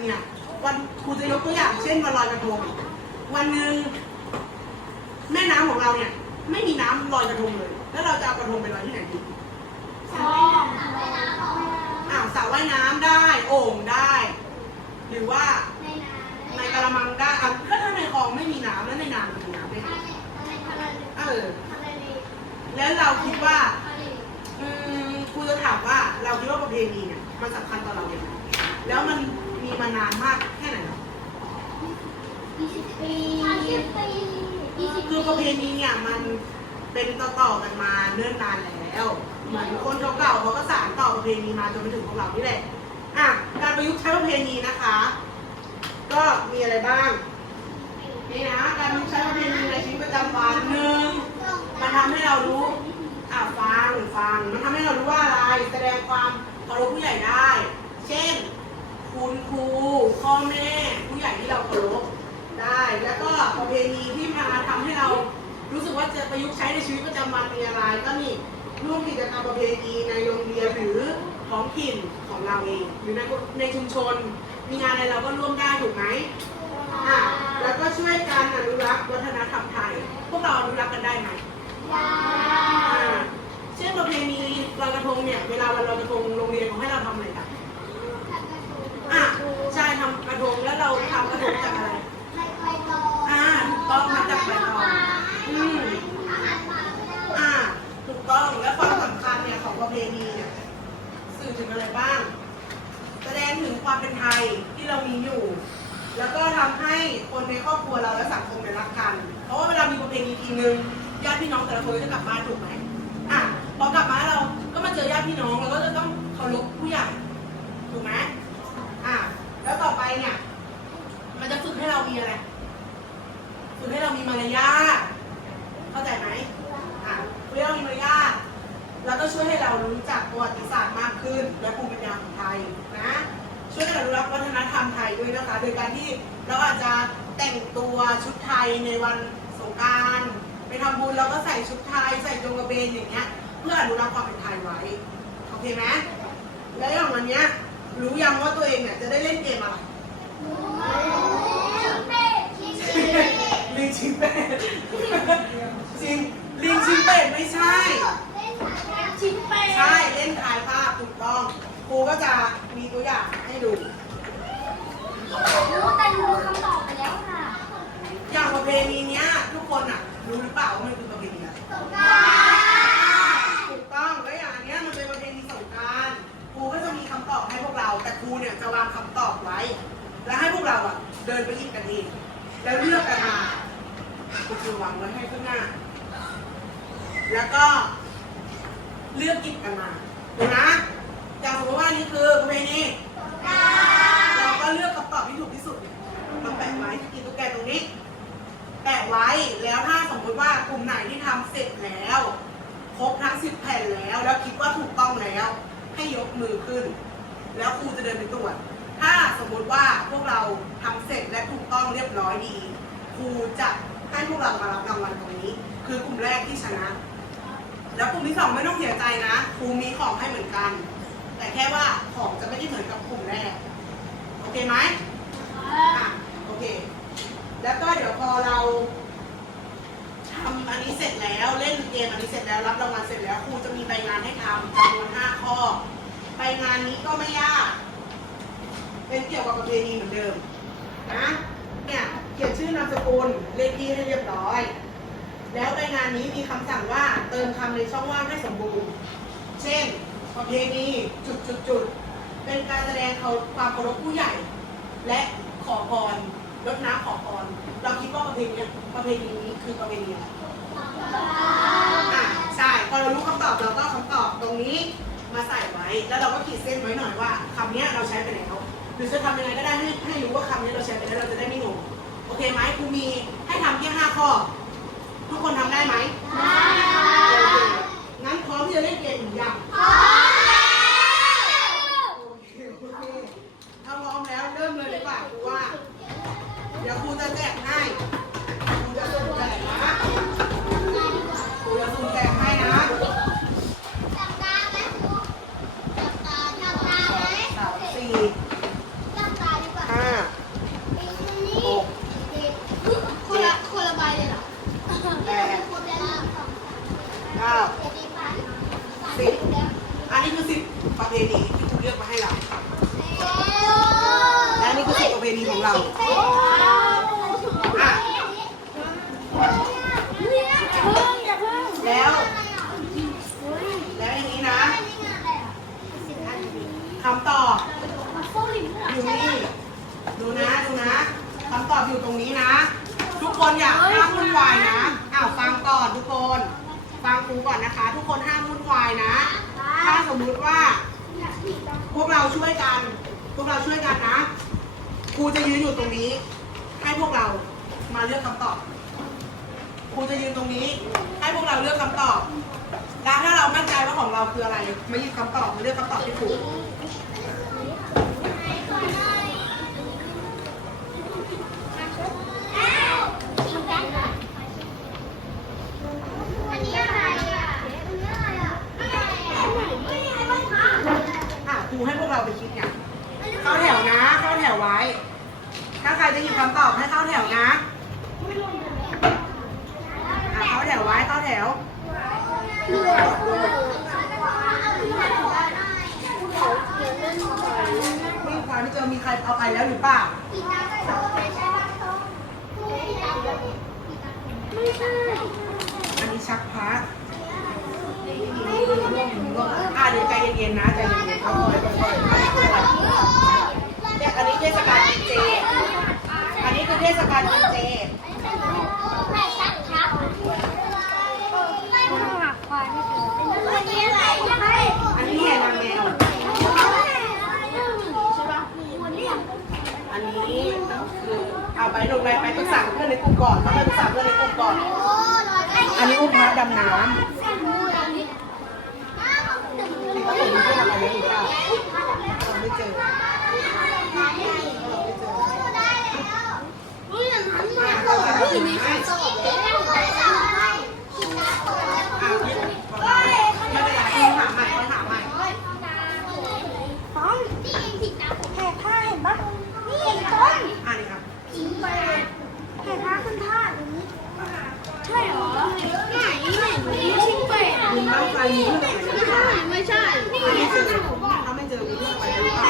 งเนี่ยวันครูจะยกตัวอย่างเช่นวันลอยกระทงวันหนึ่งแม่น้ำของเราเนี่ย ไม่มีน้ำลอยกระทงเลย แล้วเราจะเอากระทงไปลอยที่ไหนดีอ่าวสระว่ายน้ำได้ โอ่งได้ หรือว่าในกระมังได้อะก็ถ้าในคลองไม่มีน้ำแล้วในนามีน้ำได้ไงเออแล้วเราคิดว่าอืมครูจะถามว่าเราคิดว่าประเพณีเนี่ยมันสำคัญต่อเราอย่างไรแล้วมัน มีมานานมากแค่ไหนแล้วคือประเพณีเนี่ยมันเป็นต่อๆกันมาเนิ่นนานแล้วเหมือนคนเก่าๆเขาก็สานต่อประเพณีมาจนไปถึงของเรานี่แหละอะการประยุกต์ใช้ประเพณีนะคะ ก็มีอะไรบ้างนี่นะการประยุกต์ใช้ประเพณีในชีวิตประจำวันหนึ่งมันทำให้เรารู้อะฟังฟังมันทำให้เรารู้ว่าอะไรแสดงความเคารพผู้ใหญ่ได้ เช่น คุณครูพ่อแม่ผู้ใหญ่ที่เราเคารพได้ แล้วก็ประเพณีที่มาทำให้เรารู้สึกว่าจะประยุกต์ใช้ในชีวิตประจำวันมีอะไรก็นี่ร่วมกิจกรรมประเพณีในโรงเรียนหรือท้องถิ่นของเราเองหรือในในชุมชน มีงานอะไรเราก็ร่วมได้ถูกไหมอะแล้วก็ช่วยการอนุรักษ์วัฒนธรรมไทย พวกเราอนุรักษ์กันได้ไหมเช่นประเพณีลอยกระทงเนี่ยเวลาวันลอยกระทงโรงเรียนเขาให้เราทำอะไรกัน อะใช่ทำกระทงแล้วเราทำกระทงจากอะไรอ่าถูกต้องมาจากใบตองอืมอ่าถูกต้องและความสำคัญเนี่ยของประเพณีเนี่ยสื่อถึงอะไรบ้าง แสดงถึงความเป็นไทยที่เรามีอยู่ แล้วก็ทำให้คนในครอบครัวเราและสังคมเนี่ยรักกัน เพราะว่าเวลามีประเพณีทีนึงญาติพี่น้องแต่ละคนก็จะกลับบ้านถูกไหมอะพอกลับมาเราก็มาเจอญาติพี่น้องเราก็จะต้องเคารพผู้ใหญ่ถูกไหมอะ แล้วต่อไปเนี่ย มันจะฝึกให้เรามีอะไร ฝึกให้เรามีมารยาท เข้าใจไหมอะฝึกให้เรามีมารยาท แล้วก็ช่วยให้เรารู้จักประวัติศาสตร์มากขึ้น และภูมิปัญญาของไทยนะ ช่วยกันอนุรักวัฒนธรรมไทยด้วยนะคะ โดยการที่เราอาจจะแต่งตัวชุดไทยในวันสงการไปทำบุญเราก็ใส่ชุดไทยใส่จงกระเบนอย่างเงี้ย เพื่ออนุรักษ์ความเป็นไทยไว้ โอเคไหมแล้วอย่างวันเนี้ย รู้ยังว่าตัวเองเนี่ยจะได้เล่นเกมอะไรลิงชิงเป็ดจริงลิงชิงเป็ดไม่ใช่ชิงเป็ดใช่เล่นถ่ายภาพถูกต้องครูก็จะมีตัวอย่างให้ดูรู้แต่รู้คำตอบไปแล้วค่ะอย่างประเพณีเนี้ยทุกคนอะรู้หรือเปล่าว่ามันคือประเพณีอะไรสงกรานต์ถูกต้องแล้วอย่างอันเนี้ยมันเป็นประเพณีสงกรารครูก็จะมีคำ ตอบให้พวกเรา แต่ครูเนี่ยจะวางคำตอบไว้ แล้วให้พวกเราอะเดินไปหยิบกันเองแล้วเลือกกันมาครูจะวางไว้ให้ข้างหน้า แล้วก็เลือกหยิบกันมาดูนะอย่างสมมติว่านี่คือประเพณีเราก็เลือกคำตอบที่ถูกที่สุดเนี่ยมาแปะไว้ที่กินตุ๊กแกตรงนี้แปะไว้แล้วถ้าสมมติว่ากลุ่มไหนที่ทำเสร็จแล้วครบทั้งสิบแผ่นแล้ว แล้วคิดว่าถูกต้องแล้ว ให้ยกมือขึ้น แล้วครูจะเดินไปตรวจ ถ้าสมมุติว่าพวกเราทำเสร็จและถูกต้องเรียบร้อยดี ครูจะให้พวกเรามารับรางวัลตรงนี้ คือกลุ่มแรกที่ชนะ แล้วกลุ่มที่สองไม่ต้องเสียใจนะครูมีของให้เหมือนกัน แต่แค่ว่าของจะไม่ได้เหมือนกับกลุ่มแรก โอเคไหมอะโอเค แล้วก็เดี๋ยวพอเราทำอันนี้เสร็จแล้วเล่นเกมอันนี้เสร็จแล้วรับรางวัลเสร็จแล้วครูจะมีใบงานให้ทำจำนวนห้าข้อ ใบงานนี้ก็ไม่ยาก เป็นเกี่ยวกับประเพณีเหมือนเดิมนะเนี่ยเขียนชื่อนามสกุลเลขที่ให้เรียบร้อย แล้วในงานนี้มีคำสั่งว่าเติมคำในช่องว่างให้สมบูรณ์ เช่นประเพณีจุดจุดจุดเป็นการแสดงเขาความเคารพผู้ใหญ่ และขอพรรดน้ำขอพรเราคิดว่าประเพณีประเพณีนี้คือประเพณีอะไรอะ แล้วเราก็ขีดเส้นไว้หน่อยว่าคำเนี้ยเราใช้ไปแล้วหรือจะทำยังไงก็ได้ให้ให้รู้ว่าคำนี้เราใช้ไปแล้วเราจะได้ไม่งงโอเคไหมครูมีให้ทำแค่ห้าข้อ ทุกคนทำได้ไหมโอเคงั้นพร้อมที่จะเล่นเกมหรือยังโอเคโอเคถ้าพร้อมแล้วเริ่มเลยดีกว่าครูว่า เดี๋ยวครูจะแจกให้ครูจะสุ่มแจกนะครูจะสุ่มแจกให้นะสามสี่ห้าหก คนละคนละใบเลยเหรอ แปดเก้าสิบอันนี้คือสิบประเพณีที่ครูเลือกมาให้เรา และอันนี้คือสิบประเพณีของเรา อะ แล้ว แล้วอย่างนี้นะคำตอบอยู่นี่ ดูนะ ดูนะคำตอบอยู่ตรงนี้นะ ทุกคนอย่าห้ามวุ่นวายนะ อ้าวฟังก่อนทุกคน ฟังครูก่อนนะคะ ทุกคนห้ามวุ่นวายนะ ถ้าสมมุติว่า พวกเราช่วยกัน พวกเราช่วยกันนะ ครูจะยืนอยู่ตรงนี้ ให้พวกเรามาเลือกคำตอบ ครูจะยืนตรงนี้ ให้พวกเราเลือกคำตอบ แล้วถ้าเรามั่นใจว่าของเราคืออะไร มาหยิบคำตอบมาเลือกคำตอบที่ถูก อะครู ให้พวกเราไปคิดไงเข้าแถวนะ เข้าแถวไว้ ถ้าใครจะหยิบคำตอบให้เข้าแถวนะอะเข้าแถวไว้ เข้าแถวมีความที่เจอมีใครเอาไปแล้วหรือเปล่า อันนี้ชักพระอะเดี๋ยวใจเย็นๆนะใจเย็น อันนี้เนี่ยอันเทศกาลกินเจ อันนี้คือเทศกาลกินเจอันนี้แห่นางแมวอันนี้คือเอาไปลงไปไปปรึกษาเพื่อนในกลุ่มก่อนต้องไปปรึกษาเพื่อนในกลุ่มก่อน อันนี้อุ้มพระดำน้ำ ที่เขาตกมีเพื่อนอะไรไหมอีกเปล่าเราไม่เจอเราไม่เจออะเราจะถึงไหมอะไม่เป็นไรเขาถามใหม่าถามใหม่อะนี่ครับ ใช่เหรอไหนไหนไม่ใช่เป็ดคุณตั้งใจมีเพื่อนอะไหนไม่ใช่ไม่ใช่นี่เจอถ้าไม่เจอมีเพื่อนอะไหรือเปล่า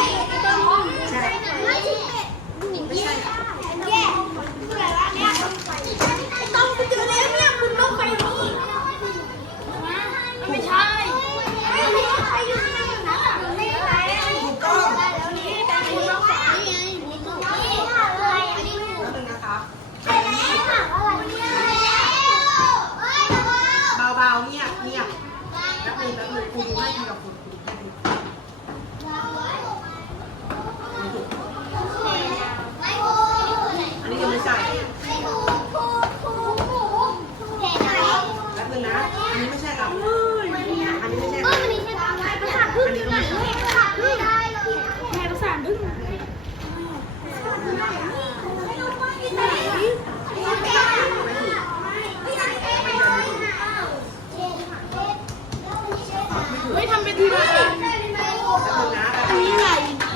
ใช่ไม่ใช่เป็ดไม่ใช่แย่คืออะไรองไปเจอแล้วเนี่ยคุณต้องไปนี่ไม่ใช่ไม่ใช่อยู่ที่นั่นนะไม่ใช่ ถูกต้อง แล้วนี่แต่คุณต้องไปนี่ไงนี่ถูกนี่อะไรอันนี้ถูก แล้วนึงนะคะ ใช่แล้วอะไรเนี่ยเฮ้ย เบาๆเงียบเงียบแป๊บนึงแป๊บนึงครูดูให้ทีกับคุณครูให้ดูอันนี้ยังไม่ใช่แป๊บนึงนะ อันนี้ไม่ใช่ครับ อันนี้ไม่ใช่ครับ อันนี้ก็ไม่ใช่ แม่ภาษาดึง ไม่ทำเป็นทีละอัน แป๊บนึงนะ อันนี้อะไร แป๊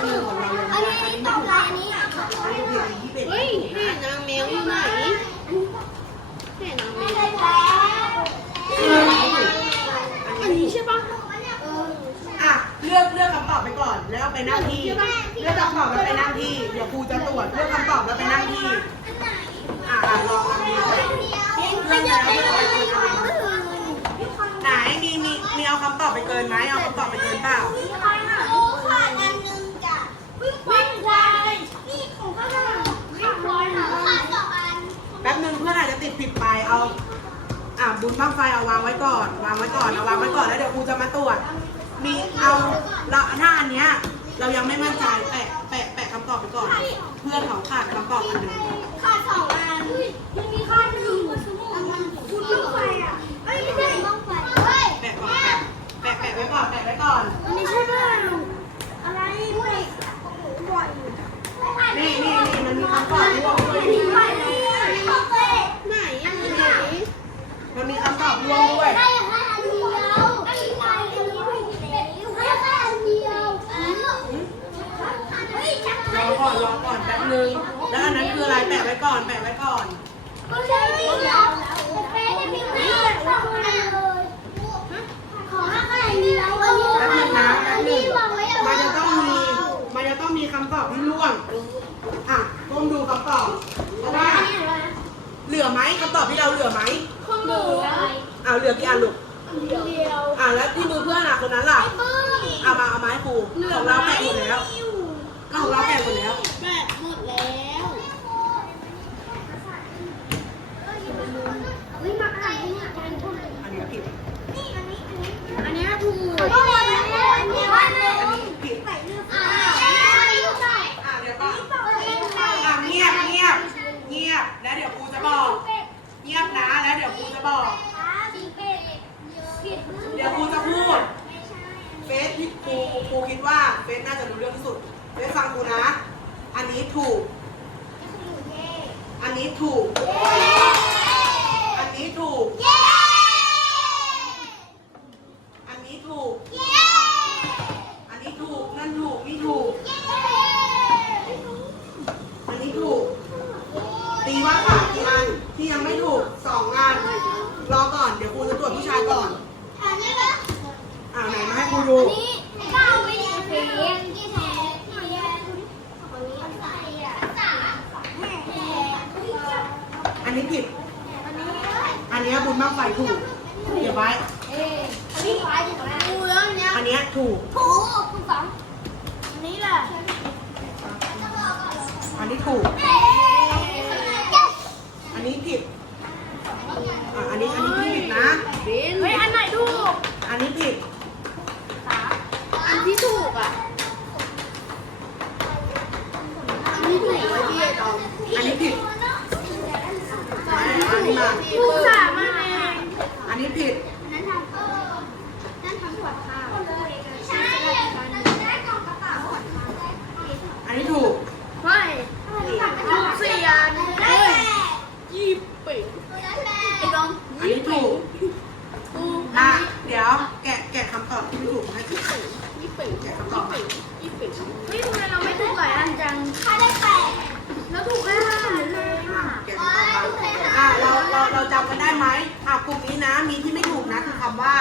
บนึงของเรายัง อัน ไม่ นี้ ได้ ตอบอะไรอันนี้ อันนี้เพลงที่เป็น เฮ้ยแม่นางแมวอยู่ไหนแม่นางแมวอันนี้ใช่ปะ อะเลือกเลือกคำตอบไปก่อน แล้วไปนั่งที่เลือกคำตอบแล้วไปนั่งที่ เดี๋ยวครูจะตรวจเลือกคำตอบแล้วไปนั่งที่อะอะลองลองดูเลือกแล้วเลือกไปเกินไหนมีมีมีเอาคำตอบไปเกินไหมเอาคำตอบไปเกินเปล่าแป๊บนึงเพื่อนอาจจะติดผิดไปเอาอะบุญบ้างไฟเอาวางไว้ก่อน วางไว้ก่อนเอาวางไว้ก่อนแล้วเดี๋ยวครูจะมาตรวจมีเอาเราถ้าอันเนี้ย เรายังไม่มั่นใจแปะแปะแปะคำตอบไปก่อน เพื่อนของขาดคำตอบอันหนึ่งค่าสองอันมันมีค่าหนึ่งคุณบ้างไฟอะเอ้ยไม่ใช่บ้างไฟเฮ้ยแปะก่อนแปะแปะแปะไว้ก่อนแปะไว้ก่อน มันไม่ใช่เปล่าอะไรบ่อยบ่อยนี่นี่นี่มันมีคำตอบร่วมด้วยมีบ่อยเลยไหนอันไหนมันมีคำตอบร่วมด้วย ได้แค่อันเดียวไอ้ไก่อันนี้ถูกแล้วได้แค่อันเดียวเฮ้ยจับ รอ ก่อนรอก่อนแป๊บนึง แล้วอันนั้นคืออะไรแปะไว้ก่อนแปะไว้ก่อนก็ใช่เดียวแป็นไม่ได้สองอันเลยขอห้าอันเดียวแป๊บนึงนะแป๊บนึงมันจะต้องมีมันจะต้องมีคำตอบที่ร่วง อะก้มดูคำตอบว่าเหลือไหมคำตอบที่เราเหลือไหมข้างหนูอะไรอ่าเหลือกี่อันลูกเดียวอ่าแล้วที่มือเพื่อนอะคนนั้นล่ะเอามาเอาไมาให้ครูของเราแปะหมดแล้ว ก็ของเราแปะหมดแล้วแปะหมดแล้วเฮ้ยมาอ่านนี่อ่านถูก อันนี้ผิด อันนี้ถูกอันนี้อันนี้อันนี้ อันนี้ผิด อ่า อะเดี๋ยวก่อนอะเงียบเงียบเงียบ แล้วเดี๋ยวครูจะบอก เงียบนะ แล้วเดี๋ยวครูจะบอก เดี๋ยวครูจะพูด เฟซที่ครูครูคิดว่าเฟซน่าจะรู้เรื่องที่สุด เฟซฟังครูนะ อันนี้ถูก อันนี้ถูก อันนี้ถูก อันนี้ถูก อันนี้ถูก นั่นถูก นี่ถูก อันนี้ถูก ตีว่าขาดกี่อันที่ยังไม่ถูกสองอัน รอก่อน เดี๋ยวครูจะตรวจผู้ชายก่อน อ่า ไหนมาให้ครูดูอันนี้ผิด อันเนี้ยบุญมากไฟถูกเดี๋ยวไว้ อันเนี้ยถูกนี่แหละอันนี้ถูก อันนี้ผิดอะอันนี้อันนี้ผิดนะเฮ้ยอันไหนถูกอันนี้ผิด อันที่ถูกอะ อันนี้ผิดอันนี้มาอันนี้ผิด นั่นทำเออนั่นทำขวดข้าวใช่ได้กล่องกระเป๋าขวดข้าว อันนี้ถูก ไม่ถูกสี่อันเฮ้ยยี่ปิ่งไอ้ตอม อันนี้ถูก ถูก อะ เดี๋ยวแกะแกะคำตอบที่ไม่ถูกให้ถูก ยี่ปิ่ง แกะคำตอบมา ยี่ปิ่งเฮ้ยทำไมเราไม่ถูกหลายอันจังค่าได้แปดแล้วถูกแค่ห้าอันเลยค่ะ แกะคำตอบมาอะเราเราเราจำกันได้ไหมอะกลุ่มนี้นะ มีที่ไม่ถูกนะ คือคำว่า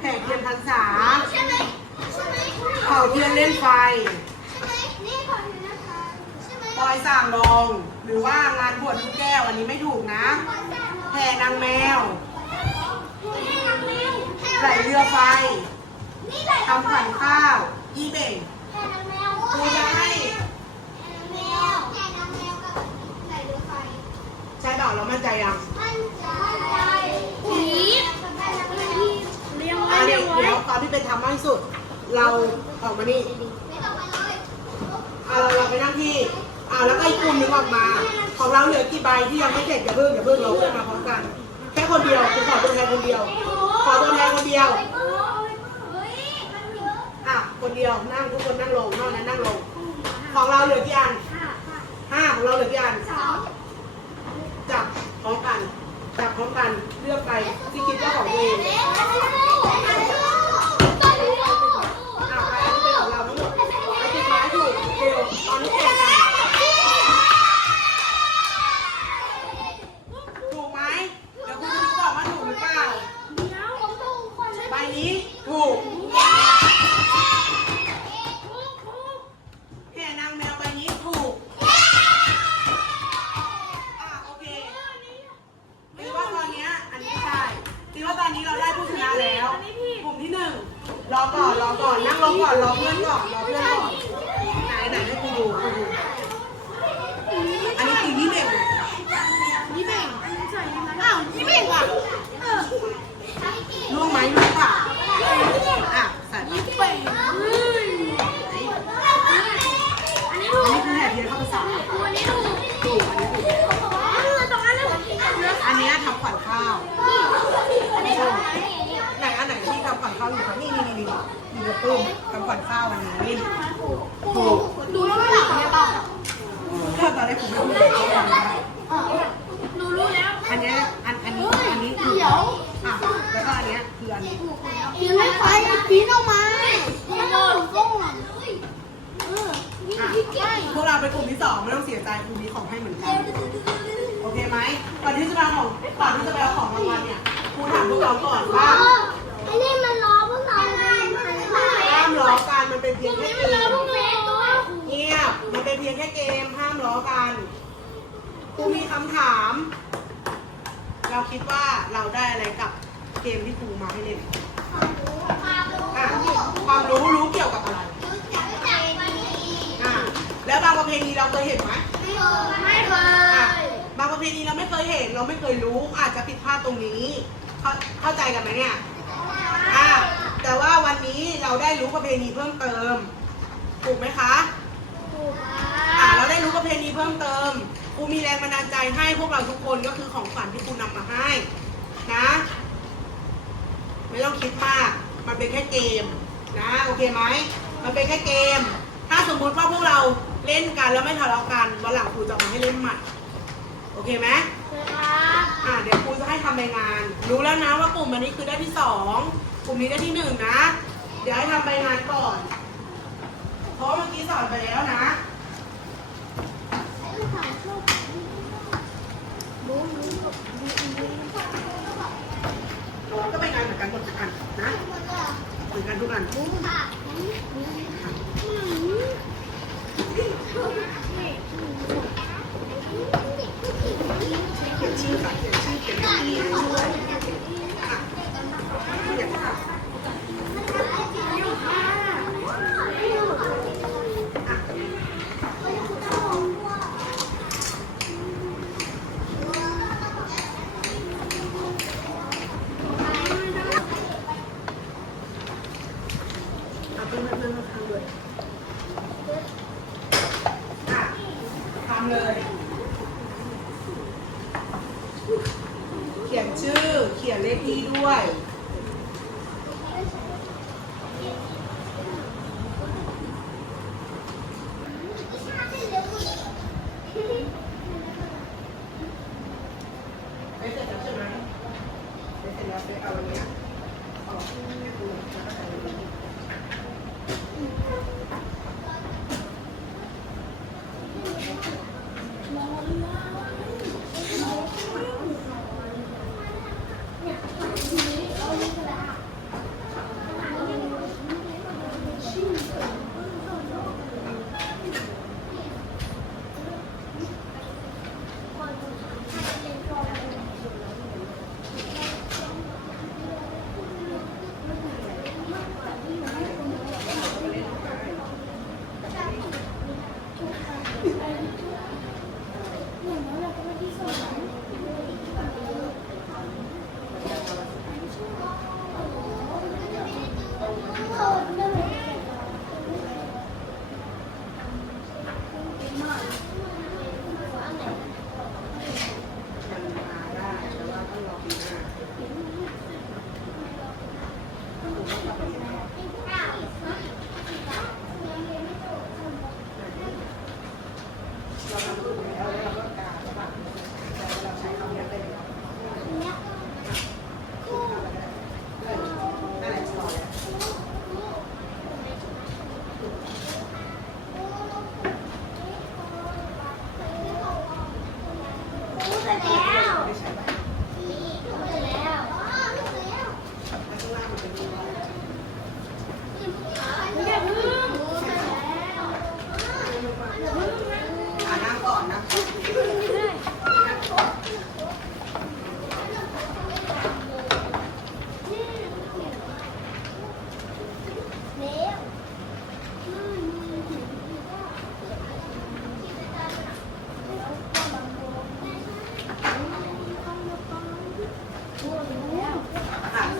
แห่เทียนพรรษา ใช่ไหมใช่ไหม เผาเทียนเล่นไฟใช่ไหมนี่ขอดูนะคะใช่ไหมปล่อยสั่งลงหรือว่างานบวชลูกแก้วอันนี้ไม่ถูกนะแห่นางแมวไหลเรือไฟนี่แหละทำขวัญข้าวอีเบ่งแค่นางแมวครูจะให้แมวแค่นางแมวกับไหลเรือไฟใช่เปล่าเรามั่นใจยังมั่นใจผีเรียงไว้อะเรีเดี๋ยยวงไว้เดี๋ยวตอนที่เป็นทำมากที่สุด เราออกมานี่ไม่ต้องมาเลยอะเราเราไปนั่งที่อะแล้วก็อีกกลุ่มหนึงออกมา ของเราเหลือกี่ใบที่ยังไม่เสร็จอย่าเพิ่งอย่าเพิ่งเราเพิ่งมาพร้อมกัน แค่คนเดียวคุณขอตัวแทนคนเดียว ขอตัวแทนคนเดียว อะคนเดียวนั่งทุกคนนั่งลงนอกนั้นนั่งลง ของเราเหลือกี่อันห้าของเราเหลือกี่อันสองจับพร้อมกันจับพร้อมกันเลือกไปที่คิดว่าของตัวเอง รอก่อนรอก่อนนั่งรอก่อนรอเพื่อนก่อนรอเพื่อนก่อนไหนไหนให้กูดูกูดูอันนี้คือยี่เบ่งนี่เบ่งอ้าวนี่เบ่งอะล่วงไหมล่วงป่ะอะใส่ยี่เบ่งอันนี้ถูอันนี้คือแหบเย็นเข้าภาษาอันนี้ถูกถูกอันนี้ถูกอันนี้ทำขวัญข้าวอันนี้ นี่นี่นี่นี่มีกระตุ้มทำขวัญข้าววันนี้ถูกดูแล้วไม่หลับเนี่ยเปล่าถ้าตอนแรกผมไม่รู้เลยเขาทำได้หนูรู้แล้ว อันเนี้ยอันอันนี้อันนี้คือเดี๋ยวอะแล้วก็อันเนี้ยคืออันนี้กินไม่ไปปีนออกมาแล้วก็ก้มอะเอออะพวกเราเป็นกลุ่มที่สองไม่ต้องเสียใจครูมีของให้เหมือนกัน โอเคไหมก่อนที่จะไปเอาของก่อนที่จะไปเอาของรางวัลเนี่ยครูถามพวกเราก่อนว่า ไอ้นี่มันล้อพวกเราไง ห้ามล้อกันมัน เป็นเพียงแค่นี่เกมันล้อมพวกเราเงียบมันเป็นเพียงแค่เกมห้ามล้อกันครูมีคำถาม เราคิดว่าเราได้อะไรกับเกมที่ครูมาให้เล่นอะความรู้รู้เกี่ยวกับอะไรอะแล้วบางประเพณีเราเคยเห็นไหมไม่เคอะยบางประเพณีเราไม่เคยเห็น เราไม่เคยรู้อาจจะผิดพลาดตรงนี้ เข้าเข้าใจกันไหมเนี่ยอะ แต่ว่าวันนี้เราได้รู้ประเพณีเพิ่มเติม ถูกไหมคะอะ เราได้รู้ประเพณีเพิ่มเติมครูมีแรงบันดาลใจให้พวกเราทุกคนก็คือของขวัญที่ครูนำมาให้ นะ ไม่ต้องคิดมาก มันเป็นแค่เกม นะ โอเคไหม มันเป็นแค่เกม ถ้าสมมุติว่าพวกเราเล่นกันแล้วไม่ทะเลาะกันวันหลังครูจะเอามาให้เล่นใหม่ โอเคไหมอ่าเดี๋ยวครูจะให้ทำใบงาน รู้แล้วนะว่ากลุ่มอันนี้คือได้ที่สอง กลุ่มนี้ได้ที่หนึ่งนะ เดี๋ยวให้ทำใบงานก่อน เพราะเมื่อกี้สอนไปแล้วนะ ก็ใบงานเหมือนกันหมดทุกอันนะ เหมือนกันทุกอันเขียนชื่อค่ะเขียนชื่อเขียนที่อ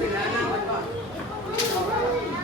Thank you.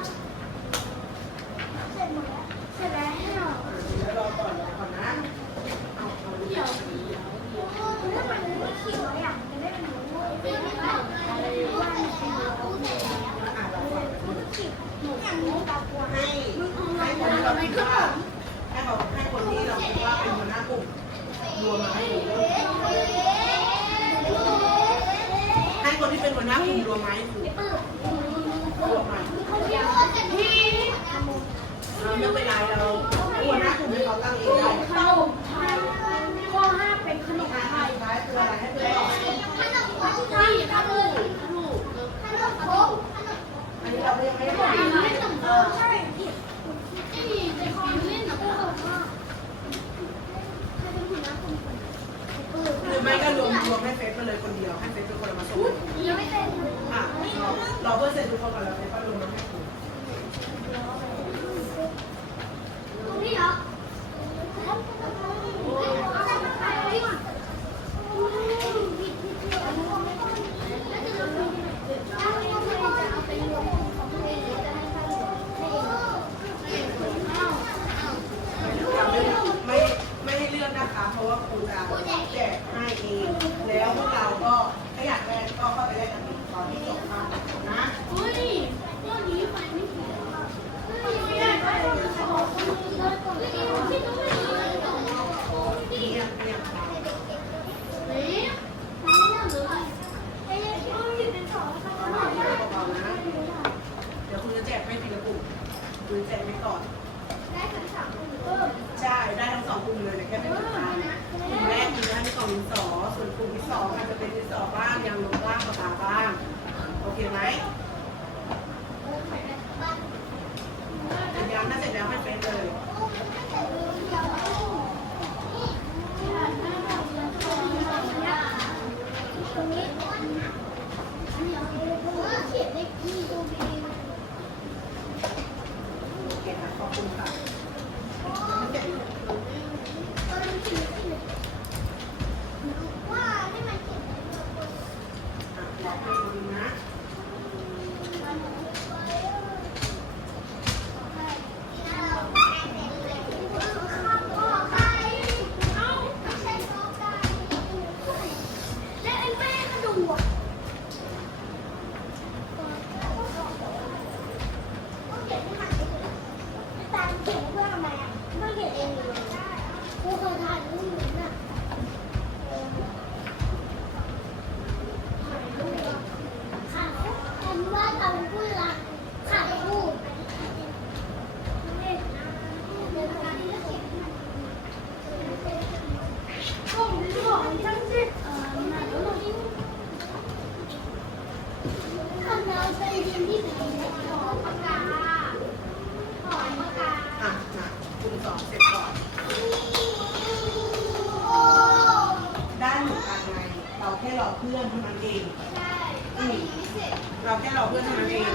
ค่รอเพื่อนเท่านั้นเอง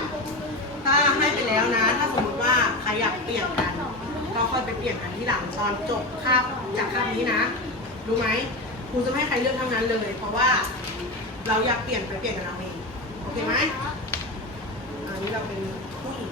ถ้าให้ไปแล้วนะ ถ้าสมมติว่าใครอยากเปลี่ยนกัน ก็ค่อยไปเปลี่ยนกันที่หลังตอนจบคาบจากคาบนี้นะ รู้ไหมครูจะไม่ให้ใครเลือกทั้งนั้นเลย เพราะว่าเราอยากเปลี่ยนไปเปลี่ยนกันเราเอง โอเคไหมอันนี้เราเป็นผู้หญิง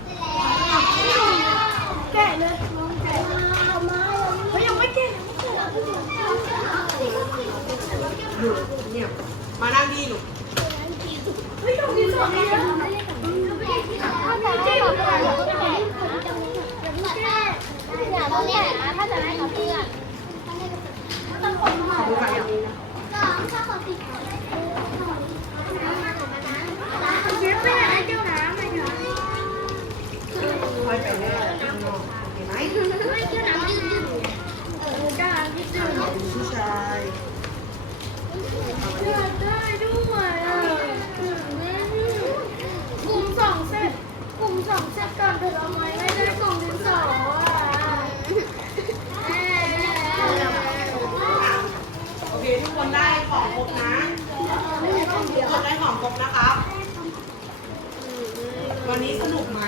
วันนี้สนุกไหม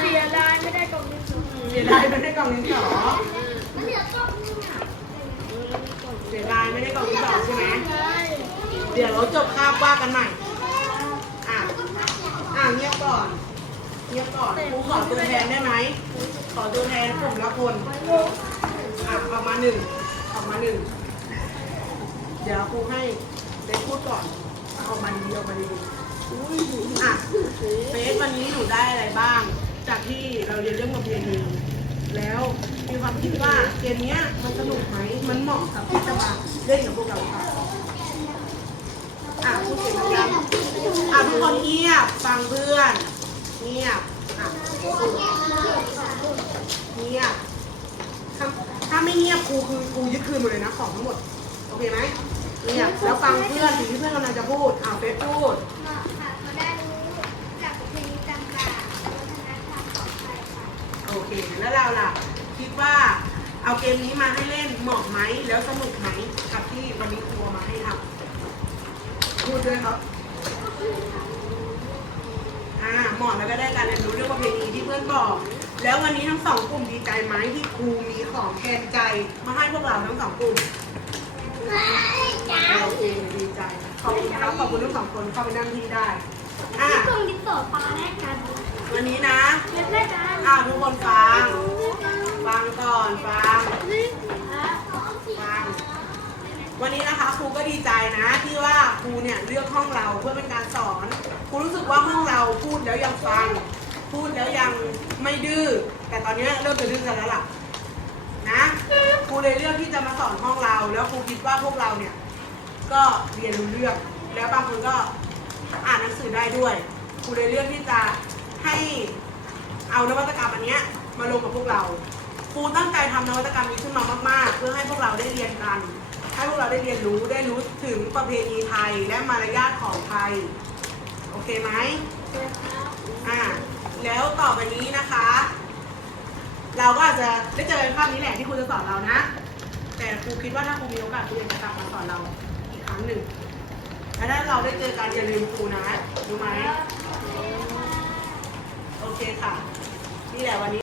เสียดายไม่ได้กล่องนึงเสียดายไม่ได้กล่องดินสอมันเหลือกล่องนึงอะเสียดายไม่ได้กล่องดินสอใช่ไหมเดี๋ยวเราจบคาบว่ากันใหม่อะอะเงียบก่อนเงียบก่อนครูขอตัวแทนได้ไหมขอตัวแทนกลุ่มละคนอะออกมาหนึ่งออกมาหนึ่งเดี๋ยวครูให้ได้พูดก่อนอะออกมาดีออกมาดี อะเฟสวันนี้หนูได้อะไรบ้าง จากที่เราเรียนเรื่องประเพณีแล้วมีความคิดว่าเกมเนี้ยมันสนุกไหมมันเหมาะกับที่จะมาเล่นกับพวกเราค่ะอะพูดเสียงดังๆอะทุกคนเงียบฟังเพื่อนเงียบอะเงียบถ้าถ้าไม่เงียบครูคือครูยึดคืนหมดเลยนะของทั้งหมดโอเคไหมเงียบแล้วฟังเพื่อนสิ่งที่เพื่อนกำลังจะพูดอะเฟซพูดรู้จากประเพณีต่างๆและวัฒนธรรมของไทยค่ะ โอเคแล้วเราล่ะ คิดว่าเอาเกมนี้มาให้เล่นเหมาะไหมแล้วสนุกไหมกับที่วันนี้ครูเอามาให้ทำพูดด้วยครับอ่าเหมาะแล้วก็ได้การเรียนรู้เรื่องประเพณีที่เพื่อนบอก แล้ววันนี้ทั้งสองกลุ่มดีใจไหมที่ครูมีของแทนใจมาให้พวกเราทั้งสองกลุ่มโอเคดีใจขอบคุณครับขอบคุณทั้งสองคนเข้าไปนั่งที่ได้อ่ากล่องดินสอปลาแรกกัน วันนี้นะเล็บแรกกันอ่าทุกคนฟัง ฟังก่อนฟัง ฟัง วันนี้นะคะครูก็ดีใจนะที่ว่าครูเนี่ยเลือกห้องเราเพื่อเป็นการสอน ครูรู้สึกว่าห้องเราพูดแล้วยังฟัง พูดแล้วยังไม่ดื้อ แต่ตอนนี้เริ่มจะดื้อกันแล้วล่ะ นะครูเลยเลือกที่จะมาสอนห้องเรา แล้วครูคิดว่าพวกเราเนี่ยก็เรียนรู้เรื่อง แล้วบางคนก็อ่านหนังสือได้ด้วย ครูเลยเลือกที่จะ ให้เอานวัตกรรมอันเนี้ยมาลงกับพวกเราครูตั้งใจทำนวัตกรรมนี้ขึ้นมามาก ๆ เพื่อให้พวกเราได้เรียนกันให้พวกเราได้เรียนรู้ได้รู้ถึงประเพณีไทยและมารยาทของไทย โอเคไหมอ่าแล้วต่อไปนี้นะคะ เราก็อาจจะได้เจอกันภาพนี้แหละที่ครูจะสอนเรานะ แต่ครูคิดว่าถ้าครูมีโอกาสครูอยากจะกลับมาสอนเราอีกครั้งหนึ่งและถ้าเราได้เจอกันอย่าลืมครูนะรู้ไหม โอเคค่ะ นี่แหละวันนี้